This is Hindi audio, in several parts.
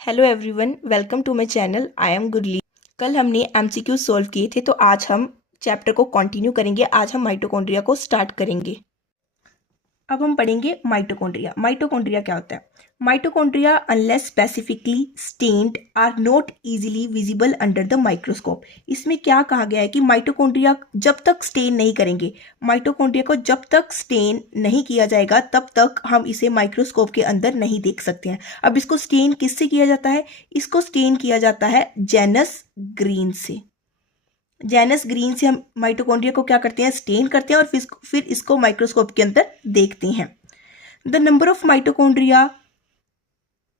Hello everyone, welcome to my channel. I am Gurli. कल हमने एमसीक्यू सॉल्व किए थे, तो आज हम चैप्टर को कंटिन्यू करेंगे। आज हम माइटोकॉन्ड्रिया को स्टार्ट करेंगे। अब हम पढ़ेंगे माइटोकॉन्ड्रिया। माइटोकॉन्ड्रिया क्या होता है? Mitochondria unless specifically stained are not easily visible under the microscope. इसमें क्या कहा गया है कि माइटोकॉन्ड्रिया जब तक स्टेन नहीं करेंगे, माइटोकॉन्ड्रिया को जब तक स्टेन नहीं किया जाएगा तब तक हम इसे माइक्रोस्कोप के अंदर नहीं देख सकते हैं। अब इसको स्टेन किससे किया जाता है? इसको स्टेन किया जाता है जेनस ग्रीन से। जेनस ग्रीन से हम माइटोकॉन्ड्रिया को क्या करते हैं? स्टेन करते हैं और फिर इसको माइक्रोस्कोप के अंदर देखते हैं। The number of mitochondria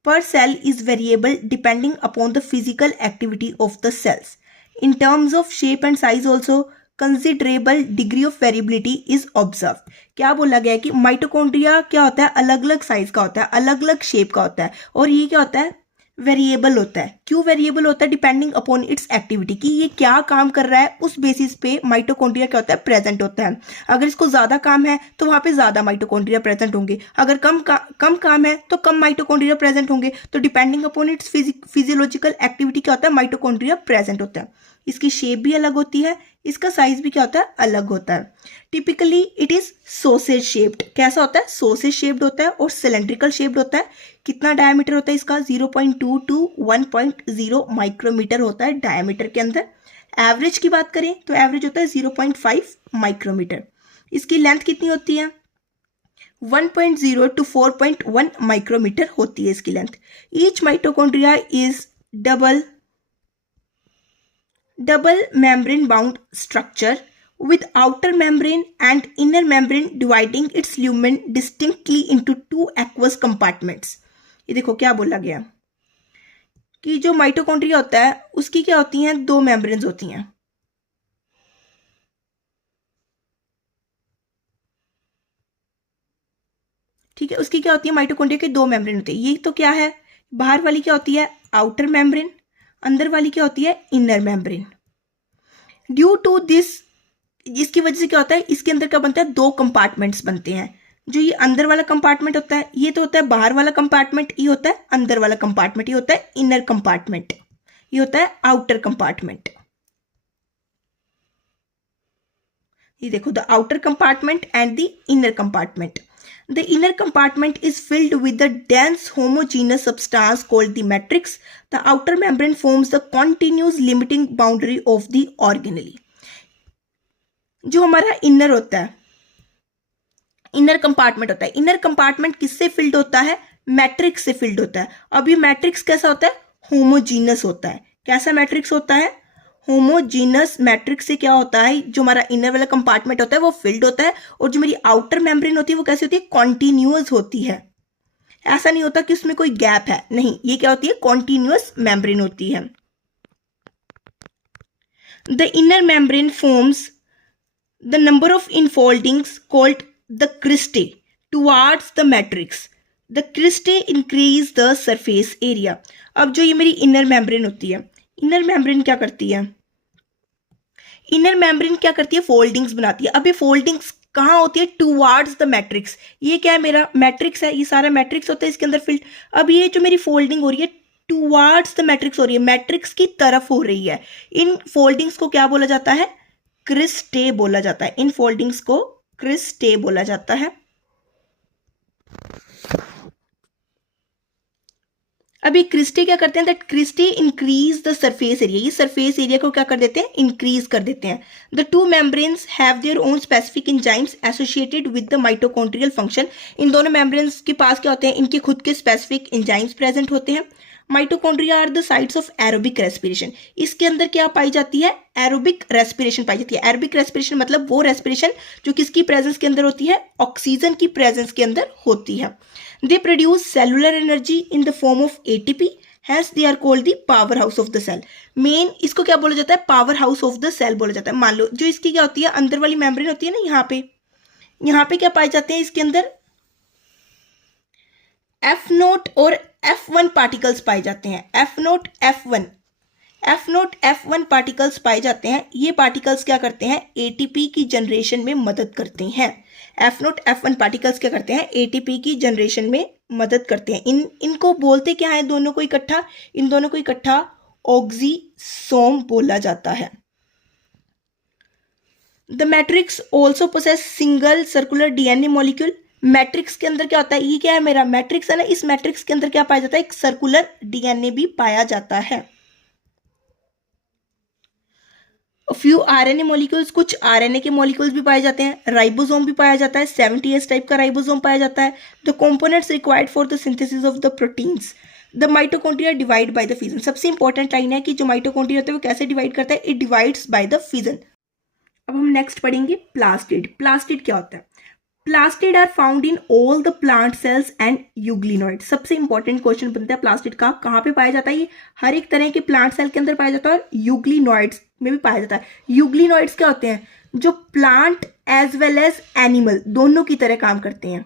per cell is variable depending upon the physical activity of the cells. In terms of shape and size also considerable degree of variability is observed. क्या बोला गया है कि माइटोकॉन्ड्रिया क्या होता है? अलग अलग साइज का होता है, अलग अलग शेप का होता है, और ये क्या होता है? वेरिएबल होता है। क्यों वेरिएबल होता है? डिपेंडिंग अपॉन इट्स एक्टिविटी, कि ये क्या काम कर रहा है उस बेसिस पे माइटोकॉन्ड्रिया क्या होता है? प्रेजेंट होता है। अगर इसको ज्यादा काम है तो वहां पे ज्यादा माइटोकॉन्ड्रिया प्रेजेंट होंगे, अगर कम काम है तो कम माइटोकॉन्ड्रिया प्रेजेंट होंगे। तो depending upon its physiological activity क्या होता है? माइटोकॉन्ड्रिया प्रेजेंट होता है। इसकी शेप भी अलग होती है, इसका साइज भी क्या होता है? अलग होता है। Typically it is sausage shaped. कैसा होता है? सॉसेज शेप्ड होता है और सिलेंड्रिकल शेप्ड होता है। कितना डायमीटर होता है इसका? 0.2 टू 1.0 माइक्रोमीटर होता है डायमीटर के अंदर। एवरेज की बात करें तो एवरेज होता है 0.5 माइक्रोमीटर। इसकी लेंथ कितनी होती है? 1.0 टू 4.1 माइक्रोमीटर होती है इसकी length. Each mitochondria is double membrane bound structure with outer membrane and inner membrane dividing its lumen distinctly into two aqueous compartments. ये देखो क्या बोला गया कि जो माइटोकॉन्ड्रिया होता है उसकी क्या होती हैं? दो मेम्ब्रेन्स होती हैं। ठीक है, उसकी क्या होती है? माइटोकॉन्ड्रिया की दो मेम्ब्रेन होती है। ये तो क्या है? बाहर वाली क्या होती है? Outer membrane. अंदर वाली क्या होती है? Inner membrane. Due to this, इसकी वजह से क्या होता है? इसके अंदर क्या बनता है? दो कंपार्टमेंट्स बनते हैं। जो ये अंदर वाला कंपार्टमेंट होता है ये तो होता है बाहर वाला कंपार्टमेंट, ये होता है अंदर वाला कंपार्टमेंट, ये होता है इनर कंपार्टमेंट, ये होता है आउटर कंपार्टमेंट। ये देखो, the outer compartment and the inner compartment. The inner compartment is filled with the dense homogeneous substance called the matrix. The outer membrane forms the continuous limiting boundary of the organelle. जो हमारा इनर होता है, इनर कंपार्टमेंट होता है, इनर कंपार्टमेंट किससे फिल्ड होता है? मैट्रिक्स से फिल्ड होता है। अब ये मैट्रिक्स कैसा होता है? होमोजीनस होता है। कैसा मैट्रिक्स होता है? होमोजीनस मैट्रिक्स से क्या होता है? जो हमारा इनर वाला कंपार्टमेंट होता है वो फिल्ड होता है, और जो मेरी आउटर मेम्ब्रेन होती है वो कैसी होती है? कॉन्टिन्यूअस होती है। ऐसा नहीं होता कि उसमें कोई गैप है, नहीं, ये क्या होती है? कॉन्टिन्यूअस मेम्ब्रेन होती है। The inner membrane forms the number of infoldings called the cristae towards the matrix. The cristae increase the surface area. अब जो ये मेरी इनर मेम्ब्रेन होती है, इनर मेम्ब्रेन क्या करती है? इनर मेम्ब्रेन क्या करती है? फोल्डिंग्स बनाती है। अब ये फोल्डिंग्स कहाँ होती है? Towards the matrix. ये क्या है? मेरा मैट्रिक्स है, ये सारा मैट्रिक्स होता है इसके अंदर फिल्ड। अब ये जो मेरी फोल्डिंग हो रही है टुवार्ड्स द मैट्रिक्स हो रही है, मैट्रिक्स की तरफ हो रही है। इन फोल्डिंग्स को क्या बोला जाता है? क्रिस्टे बोला जाता है। इन फोल्डिंग्स को क्रिस्टे बोला जाता है। अभी क्रिस्टे क्या करते हैं? That cristae increase the surface area. ये सरफेस एरिया को क्या कर देते हैं? इंक्रीज कर देते हैं। The two membranes have their own specific enzymes associated with the mitochondrial function. इन दोनों मेम्ब्रेन्स के पास क्या होते हैं? इनके खुद के स्पेसिफिक एंजाइम्स प्रेजेंट होते हैं। Mitochondria are the sites of aerobic respiration. इसके अंदर क्या पाई जाती है? एरोबिक रेस्पिरेशन पाई जाती है। एरोबिक रेस्पिरेशन मतलब वो रेस्पिरेशन जो किसकी प्रेजेंस के अंदर होती है? ऑक्सीजन की प्रेजेंस के अंदर होती है। They produce cellular energy in the form of ATP. Hence they are called the powerhouse of the cell. मेन इसको क्या बोला जाता है? Power house of the cell बोला जाता है। मान लो जो इसकी क्या होती है? अंदर वाली मेम्ब्रेन होती है ना, यहाँ पे क्या पाए जाते हैं? इसके अंदर F0 और F1 पार्टिकल्स पाए जाते हैं। F0 पार्टिकल्स पाए जाते हैं। ये पार्टिकल्स क्या करते हैं? ATP की जनरेशन में मदद करते हैं। F0 F1 पार्टिकल्स क्या करते हैं? ATP की जनरेशन में मदद करते हैं। इनको बोलते क्या है दोनों को इकट्ठा? इन दोनों को इकट्ठा ऑक्सीसोम बोला जाता है। The matrix also possess single circular DNA molecule. Matrix के अंदर क्या होता है? ये क्या है मेरा मैट्रिक्स है ना, इस मैट्रिक्स के अंदर क्या पाया जाता है? एक सर्कुलर डीएनए भी पाया जाता है। फ्यू आरएनए मॉलिक्यूल्स, कुछ आरएनए के मॉलिक्यूल्स भी पाए जाते हैं। राइबोसोम भी पाया जाता है, 70S टाइप का राइबोसोम पाया जाता है। The components required for the synthesis of the proteins. The mitochondria divide by the fission. सबसे इंपॉर्टेंट लाइन है कि जो माइटोकॉन्ड्रिया होता है वो कैसे डिवाइड करता है? It divides by the fission. अब हम नेक्स्ट पढ़ेंगे प्लास्टिड। प्लास्टिड क्या होता है? Plastids are found in all the plant cells and euglenoid. सबसे इंपॉर्टेंट क्वेश्चन बनता है प्लास्टिड का, कहाँ पे पाया जाता है? ये हर एक तरह के प्लांट सेल के अंदर पाया जाता है और यूग्लिनोइड्स में भी पाया जाता है। यूग्लिनोइड्स क्या होते हैं? जो plant as well as animal दोनों की तरह काम करते हैं,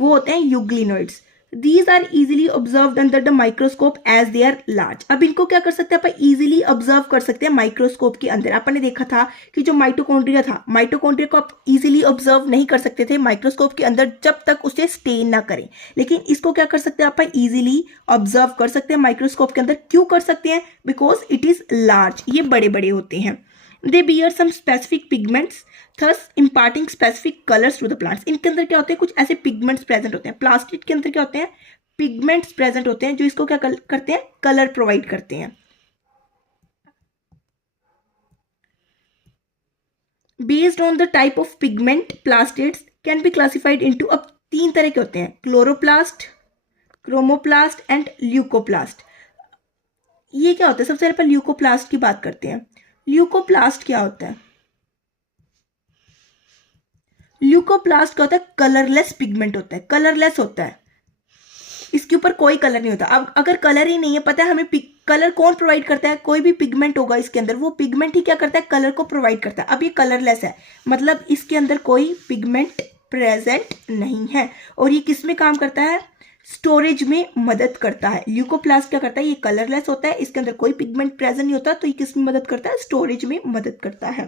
वो होते हैं euglenoids. These are easily observed under the microscope as they are large। अब इनको क्या कर सकते हैं अपन? इजीली ऑब्जर्व कर सकते हैं माइक्रोस्कोप के अंदर। अपन ने देखा था कि जो माइटोकॉन्ड्रिया था, माइटोकॉन्ड्रिया को आप इजीली ऑब्जर्व नहीं कर सकते थे माइक्रोस्कोप के अंदर जब तक उसे स्टेन ना करें, लेकिन इसको क्या कर सकते हैं अपन? इजीली ऑब्जर्व कर सकते हैं माइक्रोस्कोप के अंदर। क्यों कर सकते हैं? बिकॉज इट इज लार्ज, ये बड़े बड़े होते हैं। They bear some specific pigments, thus imparting specific colors to the plants। इनके अंदर क्या होते हैं? कुछ ऐसे पिगमेंट्स प्रेजेंट होते हैं। प्लास्टिड के अंदर क्या होते हैं? पिगमेंट्स प्रेजेंट होते हैं जो इसको क्या करते हैं? कलर प्रोवाइड करते हैं। Based on the type of pigment, plastids can be classified into, अब 3 तरह के होते हैं, क्लोरोप्लास्ट, क्रोमोप्लास्ट एंड ल्यूकोप्लास्ट। ये क्या होता है? सबसे पहले ल्यूकोप्लास्ट की बात करते हैं। ल्यूकोप्लास्ट क्या होता है? ल्यूकोप्लास्ट क्या होता है? कलरलेस पिगमेंट होता है, कलरलेस होता है, इसके ऊपर कोई कलर नहीं होता। अब अगर कलर ही नहीं है, पता है हमें कलर कौन प्रोवाइड करता है? कोई भी पिगमेंट होगा इसके अंदर, वो पिगमेंट ही क्या करता है? कलर को प्रोवाइड करता है। अब ये कलरलेस है, मतलब इसके अंदर कोई पिगमेंट प्रेजेंट नहीं है। और ये किस में काम करता है? स्टोरेज में मदद करता है। ल्यूकोप्लास्ट क्या करता है? ये कलरलेस होता है, इसके अंदर कोई पिगमेंट प्रेजेंट नहीं होता, तो ये किस में मदद करता है? स्टोरेज में मदद करता है।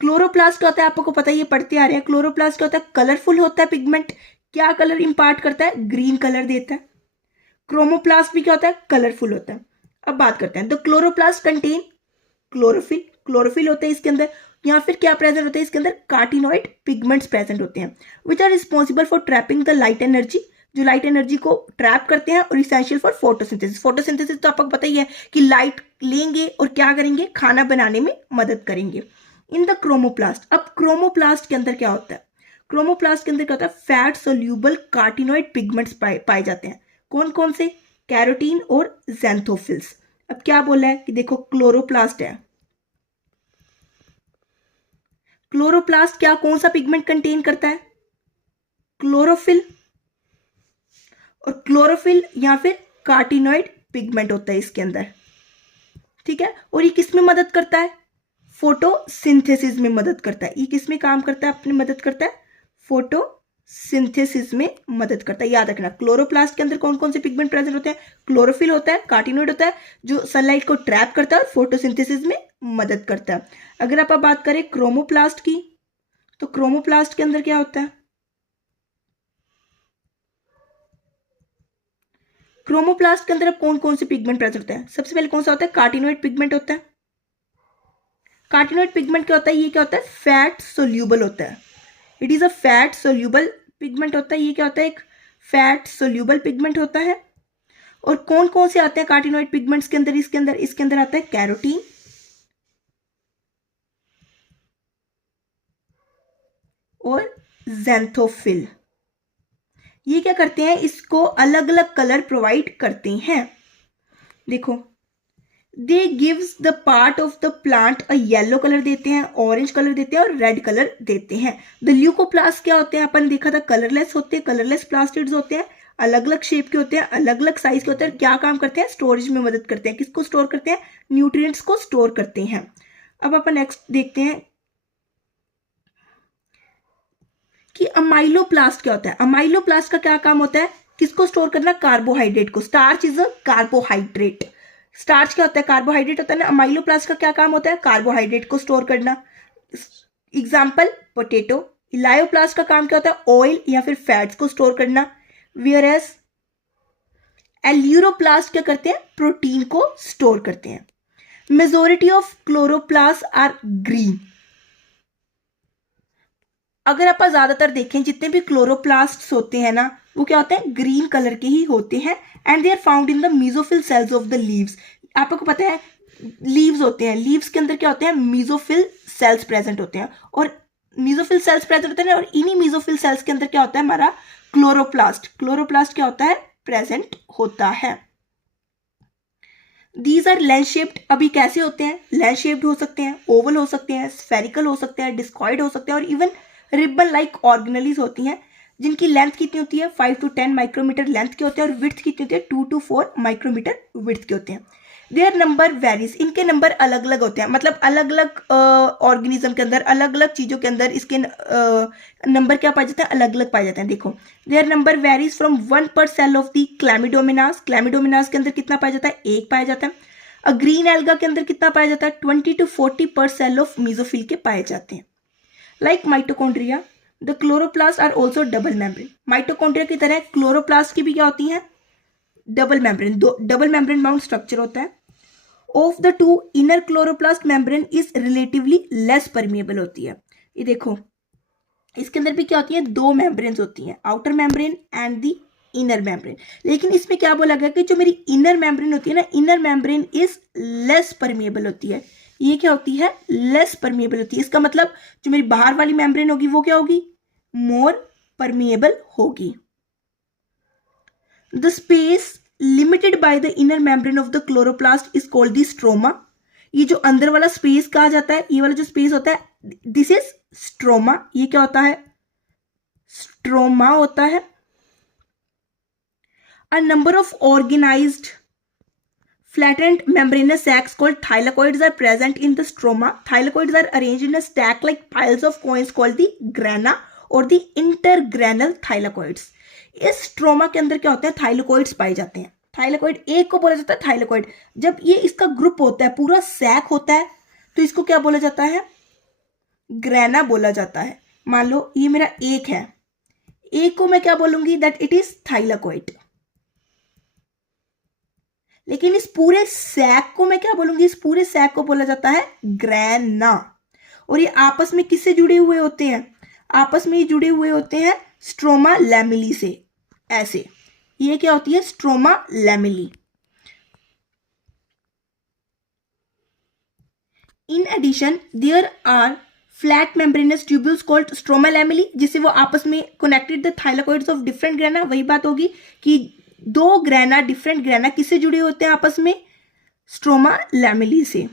क्लोरोप्लास्ट क्या होता है? आपको पता है, ये पढ़ते आ रहे हैं। क्लोरोप्लास्ट क्या होता है? कलरफुल होता है पिगमेंट, क्या कलर इंपार्ट करता है? ग्रीन कलर देता है। क्रोमोप्लास्ट भी क्या होता है? कलरफुल होता है। अब बात करते हैं, the chloroplast contain chlorophyll, chlorophyll होता है इसके अंदर, या फिर क्या प्रेजेंट होता है इसके अंदर? कार्टिनॉइड पिगमेंट्स प्रेजेंट होते हैं, which are responsible for trapping the light energy, जो लाइट एनर्जी को ट्रैप करते हैं, और इसेंशियल फॉर फोटोसिंथेसिस। फोटोसिंथेसिस तो आपको पता ही है कि लाइट लेंगे और क्या करेंगे? खाना बनाने में मदद करेंगे। इन द क्रोमोप्लास्ट, अब क्रोमोप्लास्ट के अंदर क्या होता है? क्रोमोप्लास्ट के अंदर क्या होता है? फैट सोल्यूबल कार्टिनॉइड पिगमेंट्स पाए जाते हैं। कौन कौन से? कैरोटीन और ज़ैंथोफिल्स। अब क्या बोला है कि देखो क्लोरोप्लास्ट है, क्लोरोप्लास्ट क्या कौन सा पिगमेंट कंटेन करता है? क्लोरोफिल, और क्लोरोफिल या फिर कार्टिनॉइड पिगमेंट होता है इसके अंदर, ठीक है। और ये किस में मदद करता है? फोटोसिंथेसिस में मदद करता है। ये किस में काम करता है? अपनी मदद करता है फोटोसिंथेसिस में मदद करता है। याद रखना, क्लोरोप्लास्ट के अंदर कौन कौन से पिगमेंट प्रेजेंट होते हैं? क्लोरोफिल होता है, कार्टिनॉइड होता है जो सनलाइट को ट्रैप करता है और फोटोसिंथेसिस में मदद करता है। अगर आप बात करें क्रोमोप्लास्ट की, तो क्रोमोप्लास्ट के अंदर क्या होता है? क्रोमोप्लास्ट के अंदर कौन कौन से पिगमेंट प्रेजेंट होते हैं? सबसे पहले कौन सा होता है? कार्टिनॉइड पिगमेंट होता है। कार्टिनॉइड पिगमेंट क्या होता है? ये क्या होता है? फैट सोल्यूबल होता है। It is a fat soluble pigment होता है। ये क्या होता है? एक फैट सोल्यूबल पिगमेंट होता है। और कौन कौन से आते हैं कार्टिनॉइड पिगमेंट्स के अंदर? इसके अंदर आता है कैरोटीन और ज़ैंथोफिल। ये क्या करते हैं? इसको अलग अलग कलर प्रोवाइड करते हैं। देखो, they gives the part of the plant a yellow colour देते हैं, ऑरेंज कलर देते हैं और रेड कलर देते हैं। द ल्यूकोप्लास्ट क्या होते हैं? अपन देखा था कलरलेस होते हैं, कलरलेस प्लास्टिड्स होते हैं, अलग अलग शेप के होते हैं, अलग अलग साइज के होते हैं। क्या काम करते हैं? स्टोरेज में मदद करते हैं। किसको स्टोर करते हैं? न्यूट्रिएंट्स को स्टोर करते हैं। अब अपन नेक्स्ट देखते हैं कि अमाइलोप्लास्ट क्या होता है। अमाइलोप्लास्ट का क्या काम होता है? किसको स्टोर करना? कार्बोहाइड्रेट को। Starch is a carbohydrate. Starch क्या होता है? कार्बोहाइड्रेट होता है ना। अमाइलोप्लास्ट का क्या काम होता है? कार्बोहाइड्रेट को स्टोर करना। Example potato. इलायोप्लास्ट का काम क्या होता है? ऑयल या फिर फैट्स को स्टोर करना। वेयर एज एल्यूरोप्लास्ट क्या करते हैं, प्रोटीन को स्टोर करते हैं। Majority of chloroplast are green. अगर आप ज्यादातर देखें जितने भी क्लोरोप्लास्ट होते हैं ना, वो क्या होते हैं, ग्रीन कलर के ही होते हैं। And they are found in the mesophyll cells of the leaves. आपको पता है लीव्स होते हैं, लीव्स के अंदर क्या होते हैं, मीजोफिल सेल्स प्रेजेंट होते हैं, और मीजोफिल सेल्स प्रेजेंट होते हैं, और इन्हीं मीजोफिल सेल्स के अंदर क्या होता है, हमारा क्लोरोप्लास्ट। क्लोरोप्लास्ट क्या होता है, प्रेजेंट होता है। These are lens shaped. अभी कैसे होते हैं, लेंस शेप्ड हो सकते हैं, ओवल हो सकते हैं, स्फेरिकल हो सकते हैं, डिस्कॉइड हो सकते हैं, और इवन रिबन लाइक ऑर्गेनलीज होती हैं, जिनकी लेंथ कितनी होती है, 5 to 10 माइक्रोमीटर लेंथ के होते हैं, और विड्थ कितनी होती है, 2 to 4 माइक्रोमीटर विड्थ के होते हैं। Their number varies. इनके नंबर अलग अलग होते हैं, मतलब अलग अलग ऑर्गेनिज्म के अंदर, अलग अलग चीजों के अंदर इसके नंबर क्या पाए जाते हैं, अलग अलग पाए जाते हैं। देखो, their number varies from 1 per cell of the chlamydomonas. Chlamydomonas के अंदर कितना पाया जाता है, 1 पाया जाता है। अ ग्रीन एल्गा के अंदर कितना पाया जाता है, 20 to 40 per cell of mesophyll के पाए जाते हैं। Like mitochondria, the chloroplast are also double membrane. माइटोकॉन्ड्रिया की तरह क्लोरोप्लास्ट की भी क्या होती है, double membrane, double membrane bound structure होता है। Of the two, inner chloroplast membrane is relatively less permeable होती है। ये देखो, इसके अंदर भी क्या होती है, 2 मेम्ब्रेन्स होती हैं, outer membrane and the inner membrane. लेकिन इसमें क्या बोला गया कि जो मेरी इनर मेम्ब्रेन होती है ना, inner membrane is less permeable होती है। ये क्या होती है, लेस परमिएबल होती है। इसका मतलब जो मेरी बाहर वाली मेम्ब्रेन होगी वो क्या होगी, मोर परमिएबल होगी। The space limited by the inner membrane of the chloroplast is called the stroma. ये जो अंदर वाला स्पेस कहा जाता है, ये वाला जो स्पेस होता है, दिस इज स्ट्रोमा। ये क्या होता है, स्ट्रोमा होता है। A number of organized flattened membranous sacs called thylakoids are present in the stroma. Thylakoids are arranged in a stack like piles of coins called the grana or the intergranal thylakoids. इस स्ट्रोमा के अंदर क्या होता है, थाइलाकोइड्स पाए जाते हैं। थाइलाकोइड एक को बोला जाता है थाइलाकोइड। जब ये इसका ग्रुप होता है, पूरा सैक होता है, तो इसको क्या बोला जाता है, ग्रेना बोला जाता है। मान लो ये मेरा एक है, एक को मैं क्या बोलूंगी, दैट इट इज थाइलाकोइड। लेकिन इस पूरे सैक को मैं क्या बोलूंगी, इस पूरे सैक को बोला जाता है ग्रेना। और ये आपस में किससे जुड़े हुए होते हैं, आपस में ये जुड़े हुए होते हैं स्ट्रोमा लैमिली से। ऐसे ये क्या होती है, stroma lamellae. In addition there are flat membranous tubules called stroma lamellae, जिससे वो आपस में connected the thylakoids of different grana. वही बात होगी कि 2 ग्रेना, डिफरेंट ग्रेना किससे जुड़े होते हैं आपस में, स्ट्रोमा लैमिली से।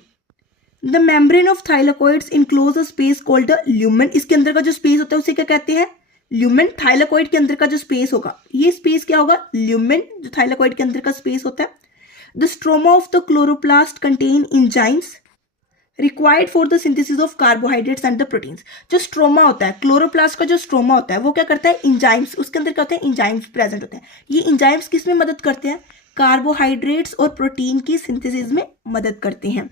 The membrane of thylakoids enclose a space called the lumen. इसके अंदर का जो स्पेस होता है उसे क्या कहते हैं, ल्यूमेन। थाइलाकोइड के अंदर का जो स्पेस होगा, ये स्पेस क्या होगा, ल्यूमेन, जो थाइलाकोइड के अंदर का स्पेस होता है। The stroma of the chloroplast contain enzymes required for the synthesis of carbohydrates and the proteins. जो स्ट्रोमा होता है, क्लोरोप्लास्ट का जो स्ट्रोमा होता है, वो क्या करता है, एंजाइम्स, उसके अंदर क्या होते हैं, एंजाइम्स प्रेजेंट होते हैं। ये एंजाइम्स किस में मदद करते हैं, कार्बोहाइड्रेट्स और प्रोटीन की सिंथेसिस में मदद करते हैं।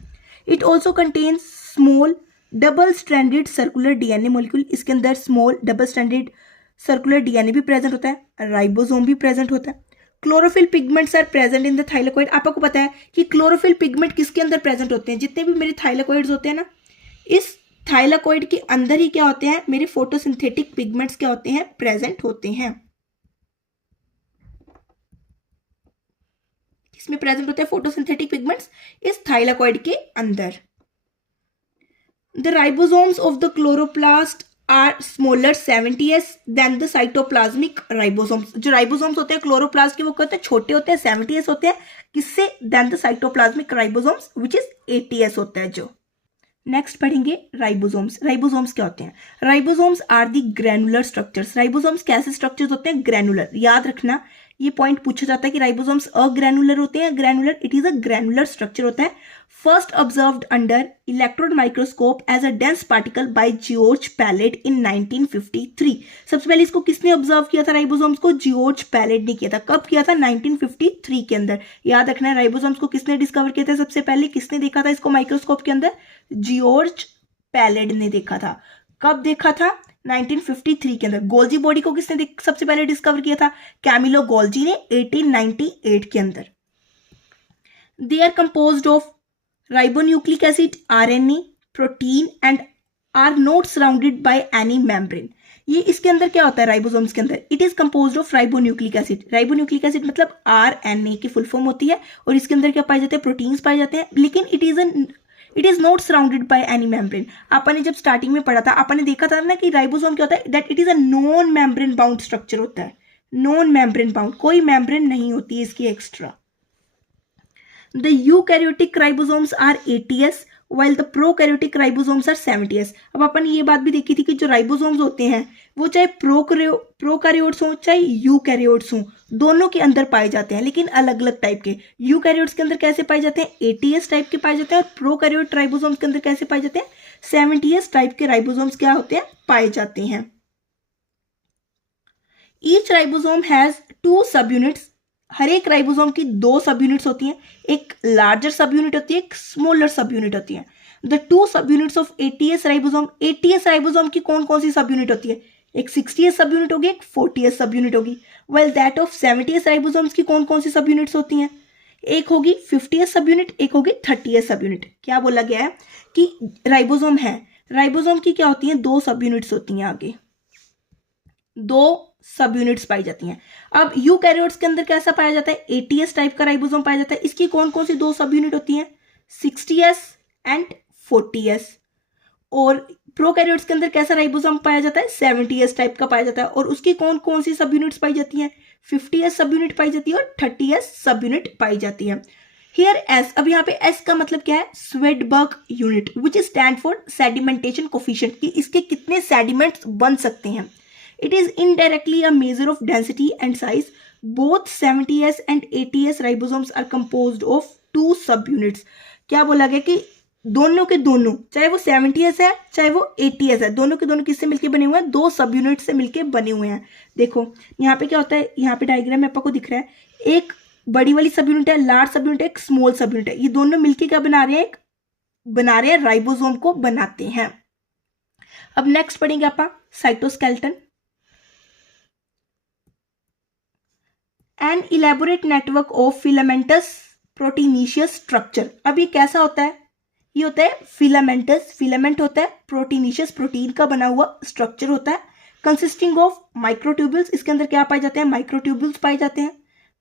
It also contains small double stranded circular DNA molecule. इसके अंदर small double stranded circular DNA भी प्रेजेंट होता है, राइबोसोम भी प्रेजेंट होता है। Chlorophyll pigments are present in the thylakoid. आपको पता है कि क्लोरोफिल पिगमेंट किसके अंदर प्रेजेंट होते हैं, जितने भी मेरे थाइलाकोइड्स होते हैं ना, इस थाइलाकोइड के अंदर ही क्या होते हैं, मेरे फोटोसिंथेटिक पिगमेंट्स क्या होते हैं, प्रेजेंट होते हैं। इसमें प्रेजेंट होते हैं फोटोसिंथेटिक पिगमेंट्स इस थाइलाकोइड के अंदर। The ribosomes of the chloroplast are smaller 70s than the cytoplasmic ribosomes. जो राइबोसोम्स होते हैं क्लोरोप्लास्ट के, वो क्या होते हैं, छोटे होते हैं, 70s होते हैं, किससे, than the cytoplasmic ribosomes which is 80s होता है जो। नेक्स्ट पढ़ेंगे राइबोसोम्स। राइबोसोम्स क्या होते हैं, ribosomes are the granular structures. Ribosomes कैसे स्ट्रक्चर्स होते हैं, ग्रैनुलर। याद रखना, ये पॉइंट पूछा जाता है कि राइबोसोम्स अग्रैनुलर होते हैं, granular. It is a granular structure होता है। First observed under electron microscope as a dense particle by George Palade in 1953। सबसे पहले इसको किसने ऑब्जर्व किया था, राइबोसोम्स को, जॉर्ज पैलेट ने किया था। कब किया था, 1953 के अंदर। याद रखना है, राइबोसोम्स को किसने डिस्कवर किया था सबसे पहले, किसने देखा था इसको माइक्रोस्कोप के अंदर, जॉर्ज पैलेट ने देखा था। कब देखा था, 1953 के अंदर। गोल्जी बॉडी को किसने सबसे पहले डिस्कवर किया था? कैमिलो गोल्जी ने 1898 के अंदर। They are composed of ribonucleic acid, RNA, protein and are not surrounded by any membrane. ये इसके अंदर क्या होता है राइबोसोम्स के अंदर? It is composed of ribonucleic acid. Ribonucleic acid मतलब आरएनए की फुल फॉर्म होती है, और इसके अंदर क्या पाए जाते हैं? प्रोटीन्स पाए जाते हैं, लेकिन it is not surrounded by any membrane. आपने जब स्टार्टिंग में पढ़ा था, आपने देखा था ना कि राइबोसोम क्या होता है? That it is a non membrane bound structure होता है। नॉन मेम्ब्रेन बाउंड, कोई मेम्ब्रेन नहीं होती है इसकी extra. The eukaryotic ribosomes are 80s while the prokaryotic ribosomes are 70s। अब अपन ये बात भी देखी थी कि जो राइबोसोम्स होते हैं वो चाहे प्रोकैरियोट्स हो चाहे यूकैरियोट्स हो, दोनों के अंदर पाए जाते हैं, लेकिन अलग अलग टाइप के। यूकैरियोट्स के अंदर कैसे पाए जाते हैं? 80s टाइप के पाए जाते हैं, और प्रोकैरियोट राइबोसोम्स के अंदर कैसे पाए जाते हैं? 70s टाइप के राइबोसोम्स क्या होते हैं? पाए जाते हैं। ईच राइबोसोम हैज 2 सब यूनिट्स। हर एक राइबोसोम की 2 सब यूनिट्स होती हैं, एक लार्जर सब यूनिट होती है, एक स्मॉलर सब यूनिट होती है। द 2 सब units of 80s ribosome. 80s ribosome की कौन कौन सी सब यूनिट होती है? एक 60s सब यूनिट होगी, एक 40s सब यूनिट होगी। Well that of 70s ribosomes की कौन कौन सी सब यूनिट्स होती हैं? एक होगी 50s सब यूनिट, एक होगी 30s सब यूनिट। क्या बोला गया है कि राइबोसोम है, राइबोसोम की क्या होती है? 2 सब यूनिट्स होती हैं, आगे 2 सब यूनिट्स पाई जाती हैं। अब यूकैरियोट्स के अंदर कैसा पाया जाता है? 80s टाइप का राइबोसोम पाया जाता है। इसकी कौन कौन सी 2 सब यूनिट होती हैं? 60s and 40s। और प्रोकैरियोट्स के अंदर कैसा राइबोसोम पाया जाता है? 70s टाइप का पाया जाता है, और उसकी कौन कौन सी सब यूनिट्स पाई जाती हैं? 50s सब यूनिट पाई जाती है और 30s सब यूनिट पाई जाती है। हियर एस, अब यहाँ पे एस का मतलब क्या है? Svedberg unit, which is stand for sedimentation coefficient, कि इसके कितने सेडिमेंट्स बन सकते हैं। It is indirectly a measure of density and size. Both 70s and 80s ribosomes are composed of 2 subunits. क्या बोला गया कि दोनों के दोनों, चाहे वो 70s है चाहे वो 80s है, दोनों के दोनों किससे मिलके बने हुए हैं? 2 सब यूनिट से मिलके बने हुए हैं। देखो यहाँ पे क्या होता है, यहाँ पे डायग्राम में आपको दिख रहा है, एक बड़ी वाली सब यूनिट है, लार्ज सब यूनिट है, एक स्मॉल सब यूनिट है। ये दोनों मिलके क्या बना रहे हैं? एक बना रहे हैं राइबोसोम को बनाते हैं। अब नेक्स्ट पढ़ेंगे आप cytoskeleton. N elaborate network of filamentous proteinaceous structure. अब ये कैसा होता है? ये होता है फिलामेंटस, फिलामेंट होता है, प्रोटीनिशियस प्रोटीन का बना हुआ स्ट्रक्चर होता है, कंसिस्टिंग ऑफ माइक्रोट्यूब्यूल्स। इसके अंदर क्या पाए जाते हैं? माइक्रोट्यूब्यूल्स पाए जाते हैं,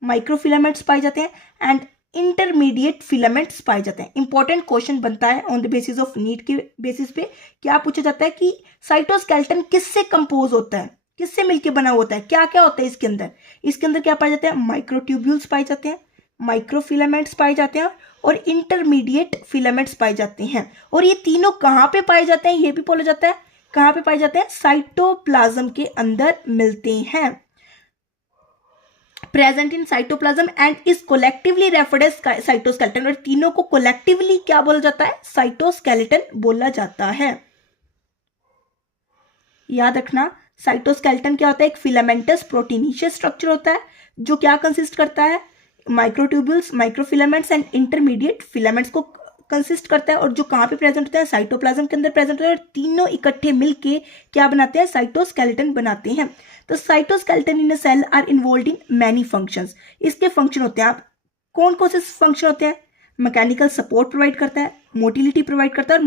माइक्रोफिलामेंट्स पाए जाते हैं, एंड इंटरमीडिएट फिलामेंट्स पाए जाते हैं। इंपॉर्टेंट क्वेश्चन बनता है on the basis of need के बेसिस पे। क्या पूछा जाता है कि साइटोस्केलेटन किससे कंपोज होता है, किससे मिलके बना होता है, क्या क्या होता है इसके अंदर? इसके अंदर क्या पाए जाते हैं? माइक्रोट्यूब्यूल्स पाए जाते हैं, माइक्रोफिलामेंट्स पाए जाते हैं, और इंटरमीडिएट फिलामेंट्स पाए जाते हैं। और ये तीनों कहाँ पे पाए जाते हैं? ये भी बोला जाता है कहाँ पे पाए जाते हैं? साइटोप्लाज्म के अंदर मिलते हैं, present in cytoplasm and is collectively referred as cytoskeleton. और तीनों को कोलेक्टिवली क्या बोला जाता है? साइटोस्केलेटन बोला जाता है। याद रखना, साइटोस्केलेटन क्या होता है? एक फिलामेंटस प्रोटीनिशियस स्ट्रक्चर होता है जो क्या कंसिस्ट करता है? Microtubules, microfilaments and intermediate filaments को कंसिस्ट करता है, और जो कहाँ पे प्रेजेंट होता है? साइटोप्लाज्म के अंदर प्रेजेंट होता है, और तीनों इकट्ठे मिलके क्या बनाते हैं? साइटोस्केलेटन बनाते हैं। तो cytoskeleton in a cell are involved in many functions. इसके फंक्शन होते हैं, आप कौन कौन से फंक्शन होते हैं? मैकेनिकल सपोर्ट प्रोवाइड करता है, मोटिलिटी प्रोवाइड करता है, और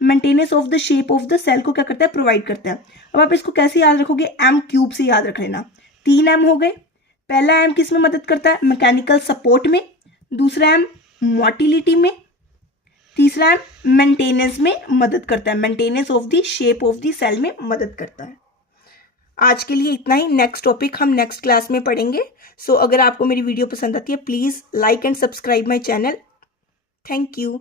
maintenance of the shape of the cell को क्या करता है? प्रोवाइड करता है। अब आप इसको कैसे याद रखोगे? एम क्यूब से याद रख लेना। 3 एम हो गए। पहला एम किस में मदद करता है? मैकेनिकल सपोर्ट में, दूसरा एम मोटिलिटी में, तीसरा एम मेंटेनेंस में मदद करता है, maintenance of the shape of the cell में मदद करता है। आज के लिए इतना ही, नेक्स्ट टॉपिक हम नेक्स्ट क्लास में पढ़ेंगे। सो अगर आपको मेरी वीडियो पसंद आती है, please like and subscribe my channel. Thank you.